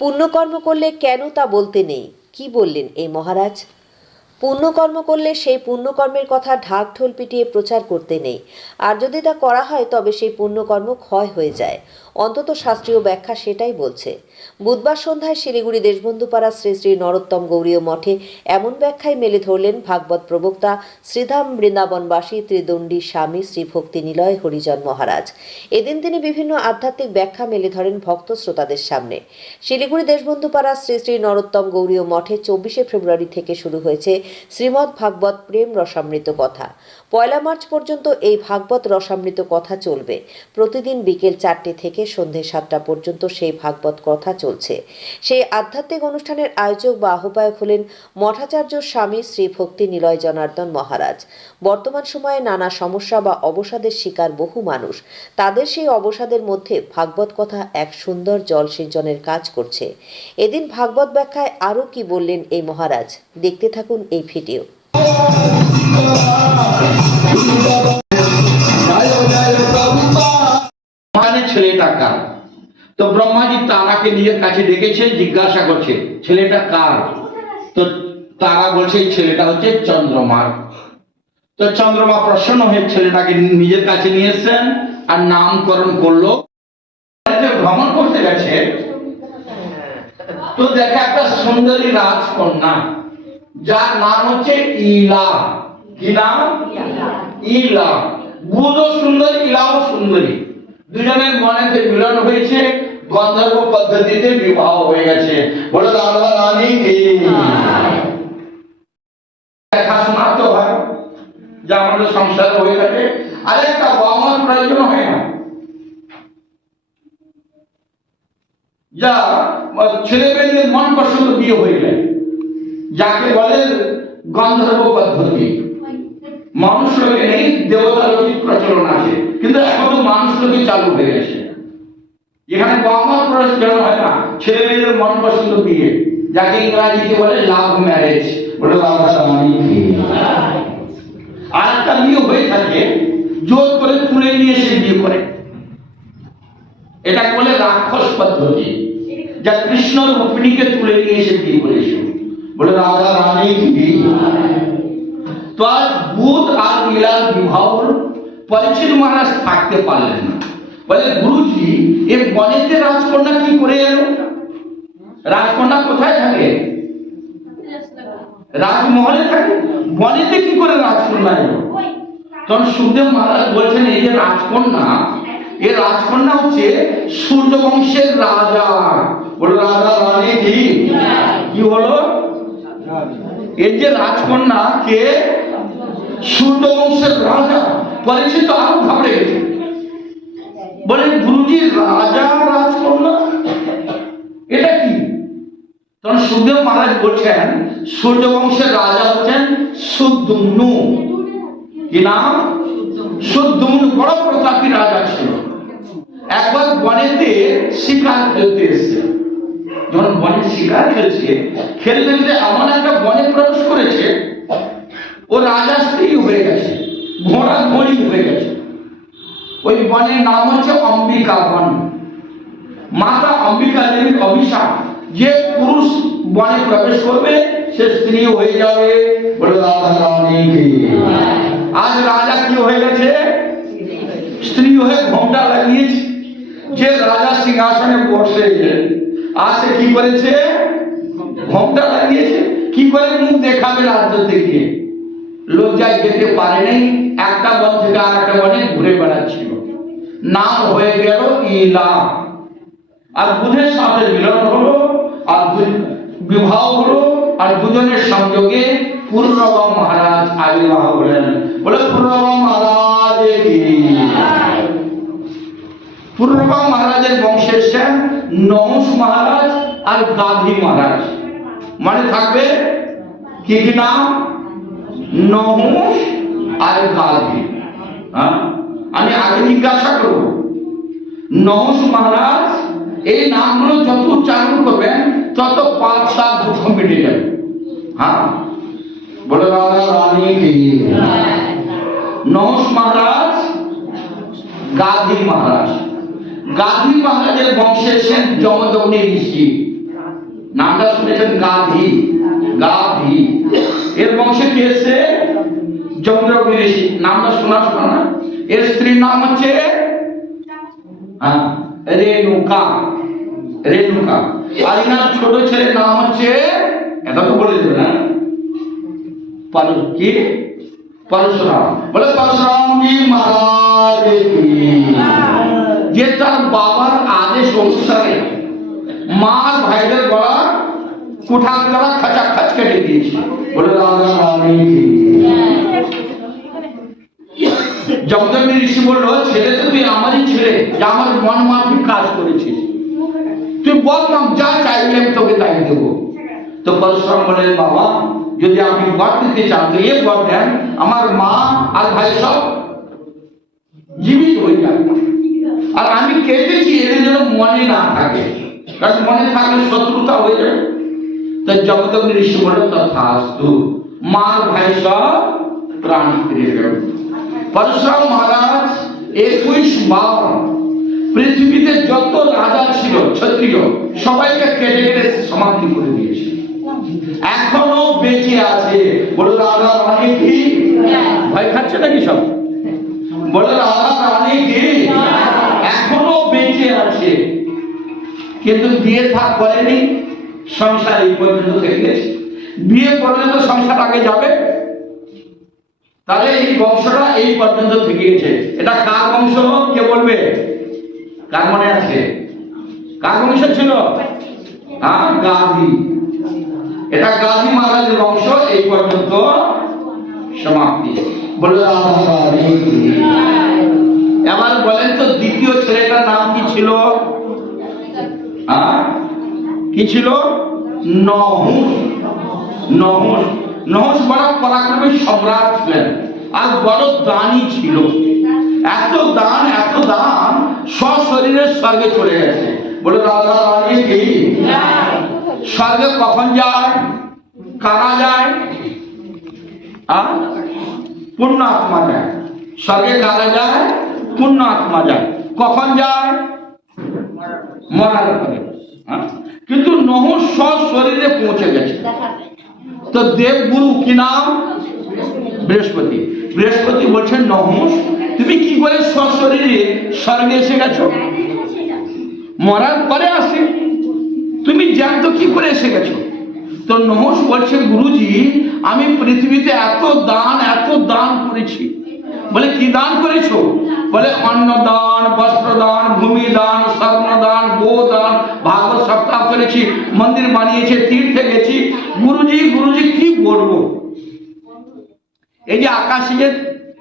পুণ্যকর্ম করলে কেন তা বলতে নেই? কি বললেন এই মহারাজ? পুণ্যকর্ম করলে সেই পুণ্যকর্মের কথা ঢাক ঢোল পিটিয়ে প্রচার করতে নেই। আর যদি তা করা হয়, তবে সেই পুণ্যকর্ম ক্ষয় হয়ে যায়। অন্তত শাস্ত্রীয় ব্যাখ্যা সেটাই বলছে। বুধবার সন্ধ্যায় শিলিগুড়ি দেশবন্ধুপাড়া শ্রী শ্রী নরোত্তম গৌরীয় মঠে এমন ব্যাখ্যায় মেলে ধরলেন ভাগবত প্রবক্তা শ্রীধাম বৃন্দাবনবাসী ত্রিদণ্ডী স্বামী শ্রী ভক্তি নিলয় হরিজন মহারাজ। এদিন তিনি বিভিন্ন আধ্যাত্মিক ব্যাখ্যা মেলে ধরেন ভক্ত শ্রোতাদের সামনে। শিলিগুড়ি দেশবন্ধুপাড়া শ্রী শ্রী নরোত্তম গৌরীয় মঠে চব্বিশে ফেব্রুয়ারি থেকে শুরু হয়েছে শ্রীমদ্ ভাগবত প্রেম রসামৃত কথা। পয়লা মার্চ পর্যন্ত এই ভাগবত রসামৃত কথা চলবে। প্রতিদিন বিকেল চারটে থেকে সন্ধে সাতটা পর্যন্ত সেই ভাগবত কথা চলছে। সেই আধ্যাত্মিক অনুষ্ঠানের আয়োজক বা আহ্বায়ক হলেন মঠাচার্য স্বামী শ্রী ভক্তি নিলয় জনার্দন মহারাজ। বর্তমান সময়ে নানা সমস্যা বা অবসাদের শিকার বহু মানুষ। তাদের সেই অবসাদের মধ্যে ভাগবত কথা এক সুন্দর জল সিঞ্চনের কাজ করছে। এদিন ভাগবত ব্যাখ্যায় আরও কি বললেন এই মহারাজ? দেখতে থাকুন এই ভিডিও। কার? তো ব্রহ্মাজি তারাকে নিজের কাছে ডেকেছে জিজ্ঞাসা করছে ছেলেটা কার? তো তারা বলছে এই ছেলেটা হচ্ছে চন্দ্রমার তো চন্দ্রমা প্রসন্ন হয়ে ছেলেটাকে নিজের কাছে নিয়ে এসছেন আর নামকরণ করল। ভ্রমণ করতে গেছে তো দেখে একটা সুন্দরী রাজকন্যা যার নাম হচ্ছে ইলা। কি নাম? ইলা। বুধ সুন্দরী ইলাও সুন্দরী। দুজনের মনেতে মিলন হয়েছে গন্ধর্ব পদ্ধতিতে বিবাহ হয়ে গেছে বলে রাধা রানী কি দেখাশোনা তো হয় যে আমাদের সংসার হয়ে গেছে আর একটা বাবার প্রয়োজন হয় না যা ছেলে মেয়েদের মন পছন্দ বিয়ে হয়ে যায় যাকে বলে গন্ধর্ব পদ্ধতি মানুষ লোকে নেই দেবতা লোকে প্রচলন আছে কিন্তু এখন তো মানুষ লোকে চালু হয়ে গেছে। যেখানে বাবা প্রয়োজন হয় না। ছেলে মেয়েদের মন পছন্দ বিয়ে। যাকে ইংরাজিতে বলে লাভ ম্যারেজ রানী আর একটা বিয়ে। হয়ে থাকে, জোর করে তুলে নিয়ে এসে বিয়ে করে। এটাকে বলে রাক্ষস পদ্ধতি। যা কৃষ্ণ রূপিণীকে তুলে নিয়ে এসে বিয়ে করেছিল বলে রাধা রানী তো আজ বুধ আর লীলার বিবাহ পরীক্ষিত মহারাজ থাকতে পারলেন না। বলে, গুরুজি, এ বনেতে রাজকন্যা কি করে এলো? রাজকন্যা কোথায় থাকে? রাজমহলে থাকে? বনেতে কি করে রাজকন্যা এলো? তখন সুখদেব মহারাজ বলছেন, এই যে রাজকন্যা এই রাজকন্যা হচ্ছে সূর্য বংশের রাজা। বলে, রাজা রানী কি? কি হলো? এর যে রাজকন্যা, কে? সূর্য বংশের রাজা পরিচিত আরও ঘাবড়ে গেছে। গুরুজি, রাজা, রাজকন্যা, এটা কি? তখন সুখদেব মহারাজ বলছেন সূর্য বংশের রাজা হচ্ছেন সুদ্দুম্নু কি নাম? সুদ্দুম্নু বড় প্রতাপী রাজা ছিল। একবার বনেতে শিকার খেলতে এসছে। যখন বনে শিকার খেলছে, খেলতে খেলতে এমন একটা বনে প্রবেশ করেছে, ও রাজা স্ত্রী হয়ে গেছে। ঘোড়া ঘড়ি হয়ে গেছে। ওই বনের নাম হচ্ছে অম্বিকা বন। মাতা অম্বিকা দেবীর অভিশাপ। যে পুরুষ বনে প্রবেশ করবে, সে স্ত্রী হয়ে যাবে। আজ রাজা কি হয়ে গেছে? স্ত্রী হয়ে ঘোমটা লাগিয়েছে। যে রাজা সিংহাসনে বসে আর সে কি করেছে? ঘোমটা লাগিয়েছে। কি করে মুখ দেখাবে রাজ্য থেকে? যাই যেতে পারে নাই, একটা বন থেকে আর একটা বনে ঘুরে বেড়াচ্ছিল। নাম হয়ে গেল ইলা আর বুধের সাথে মিলন হলো, আর বিবাহ হলো, আর দুজনের সংযোগে পূর্ণবা মহারাজ আবির্ভাব হলেন। বলে, পূর্ণবা মহারাজ কি? মহারাজের বংশের এসছেন নমস মহারাজ আর গান্ধী মহারাজ। মানে থাকবে, কি কি নাম? নহুস আর গান্ধী হ্যাঁ? আমি আগে জিজ্ঞাসা করব। নহুস মহারাজ, এই নামগুলো যত উচ্চারণ করবেন, তত পাঁচ সাত দুঃখ মিটে যাবে। হ্যাঁ? বলে রাধা রানী কি? মহারাজ গান্ধী মহারাজ। গান্ধী মহারাজের বংশে এসেছেন যমদগ্নি ঋষি। লিখেছেন গাধি। গাধি। এর বংশে কে এসছে? যমদ্রব্য ঋষি। নামটা শোনা শোনা না? এর স্ত্রীর নাম হচ্ছে হ্যাঁ, রেণুকা। রেণুকা। আর এনার ছোট ছেলের নাম হচ্ছে এটা তো বলে দেবে না পর কি? পরশুরাম। বলে পরশুরাম কি? মহারাজ যে তার বাবার আদেশ অনুসারে মা ভাইদের গলা কুঠার গলা খাঁচা খাচ কেটে দিয়েছে। ঋষি বলল, ছেলে তো তুই আমারই ছেলে, যে আমার মন মাফিক কাজ করেছিস। তুই বল না যা চাইবি আমি তোকে তাই দেবো। তো পরশুরাম বলেন বাবা, যদি আপনি বর দিতে চান, তো এ বর দেন আমার মা আর ভাই সব জীবিত হয়ে যাবে। আর আমি কেটেছি এদের যেন মনে না থাকে। কারণ মনে থাকলে শত্রুতা হয়ে যাবে। তাই জগদম্বী ঋষি বলল তথাস্তু। মার ভাই সব প্রাণ ফিরে গেল। পরশুরাম মহারাজ একুশ বার পৃথিবীতে যত রাজা ছিল ক্ষত্রিয় সবাইকে কেটে কেটে সমাপ্তি করে দিয়েছে। এখনও বেঁচে আছে। বলে রাজা রানী কি? ভয় খাচ্ছে নাকি সব? বলে রাজা রানী কি? এখনও বেঁচে আছে। কিন্তু বিয়ে থাক করেনি সংসার এই পর্যন্ত থেকে গেছে। বিয়ে করলে তো সংসার আগে যাবে। তাহলে এই বংশটা এই পর্যন্ত থেকে গেছে। এটা কার বংশ কে বলবে? কার মনে আছে? কার বংশ ছিল? হ্যাঁ গান্ধী। এটা গান্ধী মহারাজের বংশ, এই পর্যন্ত সমাপ্তি। বলে এবার বলেন তো দ্বিতীয় ছেলেটার নাম কি ছিল? কি ছিল? নহুস নহুস নহুস বড় পরাক্রমী সম্রাট ছিলেন। আর বড় দানি ছিল। এত দান এত দান সশরীরের স্বর্গে চলে গেছে। বলে, রাজা, রানী কি? স্বর্গে কখন যায়? কারা যায়? আহ? পূর্ণ আত্মা যায়। স্বর্গে কারা যায়? পূর্ণ আত্মা যায়। কখন যায়? মরার? কিন্তু নহর শরীরে পৌঁছে গেছে। তো দেবগুরু কি নাম? বৃহস্পতি। বৃহস্পতি বলছেন নহস তুমি কি করে সশরীরে স্বর্গে এসে গেছো? মরার পরে আসে, তুমি জ্ঞান তো কি করে এসে গেছো? তো নহস বলছে গুরুজি, আমি পৃথিবীতে এত দান এত দান করেছি। বলে, কি দান করেছ? বলে অন্নদান, বস্ত্রদান বস্ত্র দান ভূমি দান স্বর্ণ দান গো দান ভাগবত সপ্তাহ করেছি, মন্দির বানিয়েছে, তীর্থে গেছি। গুরুজি গুরুজি, কি বলব? এই যে আকাশে যে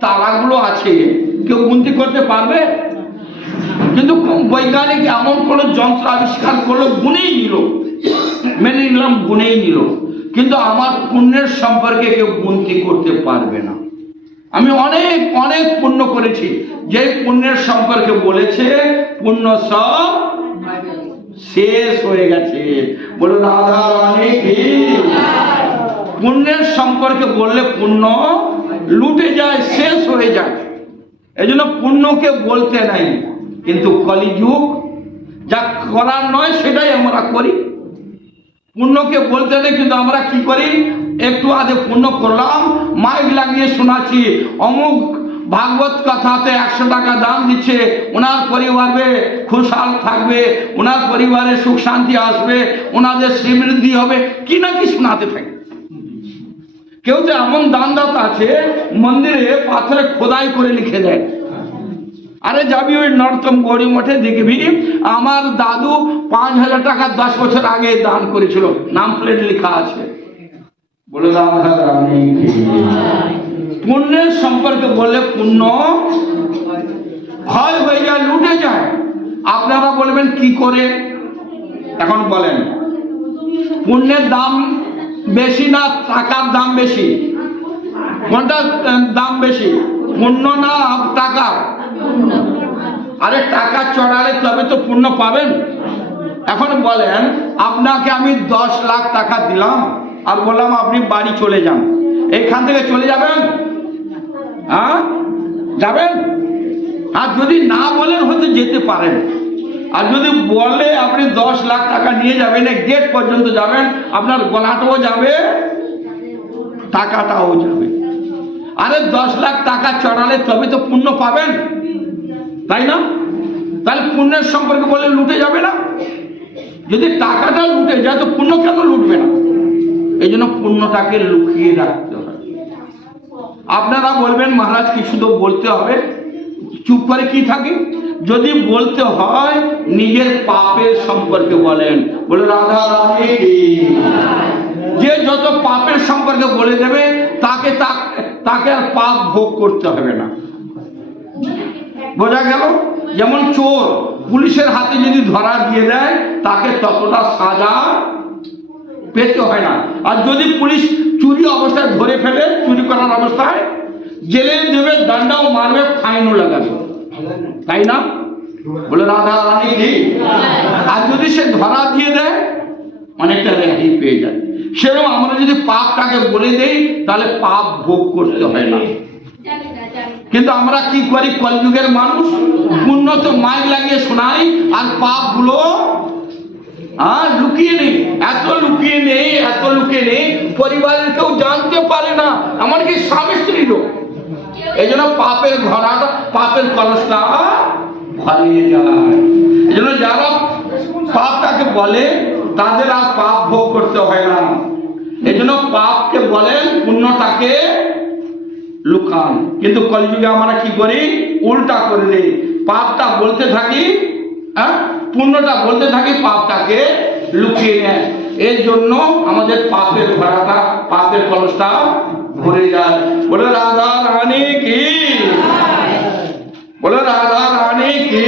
তারাগুলো আছে, কেউ গুনতি করতে পারবে? কিন্তু বৈজ্ঞানিক এমন কোন যন্ত্র আবিষ্কার করল, গুনেই নিল। মেনে নিলাম, গুনেই নিল। কিন্তু আমার পুণ্যের সম্পর্কে কেউ গুনতি করতে পারবে না। আমি অনেক অনেক পুণ্য করেছি। যে পুণ্যের সম্পর্কে বলেছে, পুণ্য সব শেষ হয়ে গেছে। বলে, রাধা রানী পুণ্যের সম্পর্কে বললে পুণ্য লুটে যায়, শেষ হয়ে যায়। এই জন্য পুণ্যকে বলতে নাই। কিন্তু কলিযুগ যা করার নয়, সেটাই আমরা করি। পুণ্যকে বলতে নেই, কিন্তু আমরা কি করি? একটু আগে পুণ্য করলাম, মাইক লাগিয়ে শোনাচ্ছি। অমুক ভাগবত কথাতে একশো টাকা দাম দিচ্ছে। ওনার পরিবারে খুশহাল থাকবে, ওনার পরিবারে সুখ শান্তি আসবে, ওনাদের সমৃদ্ধি হবে। কি না কি শোনাতে থাকে? কেউ তো এমন দানদাতা আছে, মন্দিরে পাথরে খোদাই করে লিখে দেয়। আরে যাবি ওই নর্তম গৌরী মঠে, দেখবি আমার দাদু পাঁচ হাজার টাকা দশ বছর আগে দান করেছিল। নাম প্লেট লেখা আছে। বলে কি। পুণ্যের সম্পর্কে বললে পুণ্য ক্ষয় হয়ে যায়, লুটে যায়। আপনারা বলবেন, কি করে? এখন বলেন, পুণ্যের দাম বেশি না, টাকার দাম বেশি? কোনটা দাম বেশি? পুণ্য না টাকা? আরে, টাকা চড়ালে তবে তো পুণ্য পাবেন। এখন বলেন, আপনাকে আমি দশ লাখ টাকা দিলাম আর বললাম আপনি বাড়ি চলে যান। এইখান থেকে চলে যাবেন? হ্যাঁ? যাবেন? আর যদি না বলেন, হয়তো যেতে পারেন। আর যদি বলে আপনি দশ লাখ টাকা নিয়ে যাবেন গেট পর্যন্ত যাবেন, আপনার গলাটাও যাবে, টাকাটাও যাবে। আরে দশ লাখ টাকা চড়ালে তবে তো পুণ্য পাবেন। তাই না? তাহলে পুণ্যের সম্পর্কে বলে লুটে যাবে না? যদি টাকাটা লুটে যায়, তো পুণ্য কেন লুটবে না? এই জন্য পুণ্যটাকে লুকিয়ে রাখতে আপনারা বলবেন, মহারাজ, কি শুধু বলতে হবে? চুপ করে কি থাকে? যদি বলতে হয়, নিজের পাপের সম্পর্কে বলেন। বলে, রাধা যে যত পাপের সম্পর্কে বলে দেবে তাকে তাকে আর পাপ ভোগ করতে হবে না। বোঝা গেল? যেমন চোর, পুলিশের হাতে যদি ধরা দিয়ে দেয়, তাকে ততটা সাজা পেতে হয় না। আর যদি পুলিশ চুরি অবস্থায় ধরে ফেলে চুরি করার অবস্থায় জেলে দেবে দণ্ডাও মারবে ফাইনও লাগাবে। তাই না? বলে রাধা রানী কি? আর যদি সে ধরা দিয়ে দেয় অনেকটা রেহাই পেয়ে যায়। সেরকম আমরা যদি পাপটাকে বলে দেই তাহলে পাপ ভোগ করতে হয় না। কিন্তু আমরা কি করি? কলযুগের মানুষ উন্নত মাইক লাগিয়ে শোনাই আর পাপগুলো আর লুকিয়ে নেই এত লুকিয়ে নেই এত লুকিয়ে নেই পরিবারের কেউ জানতে পারে না এমনকি স্বামী স্ত্রীরও এই জন্য পাপের ঘরাটা পাপের কলসটা হারিয়ে যায়। এই জন্য যারা পাপটাকে বলে, তাদের আর পাপ ভোগ করতে হয় না। এই জন্য পাপকে বলেন, পুণ্যটাকে লুকান। কিন্তু কলিযুগে আমরা কি করি? উল্টা করে দিই। পাপটা বলতে থাকি হ্যাঁ? পুণ্যটা বলতে থাকি, পাপটাকে লুকিয়ে নেয়। এর জন্য আমাদের পাপের ভরাটা পাপের কলসটা ভরে যায়। বলে রাধা রানী কি? বলে রাধা রানী কি?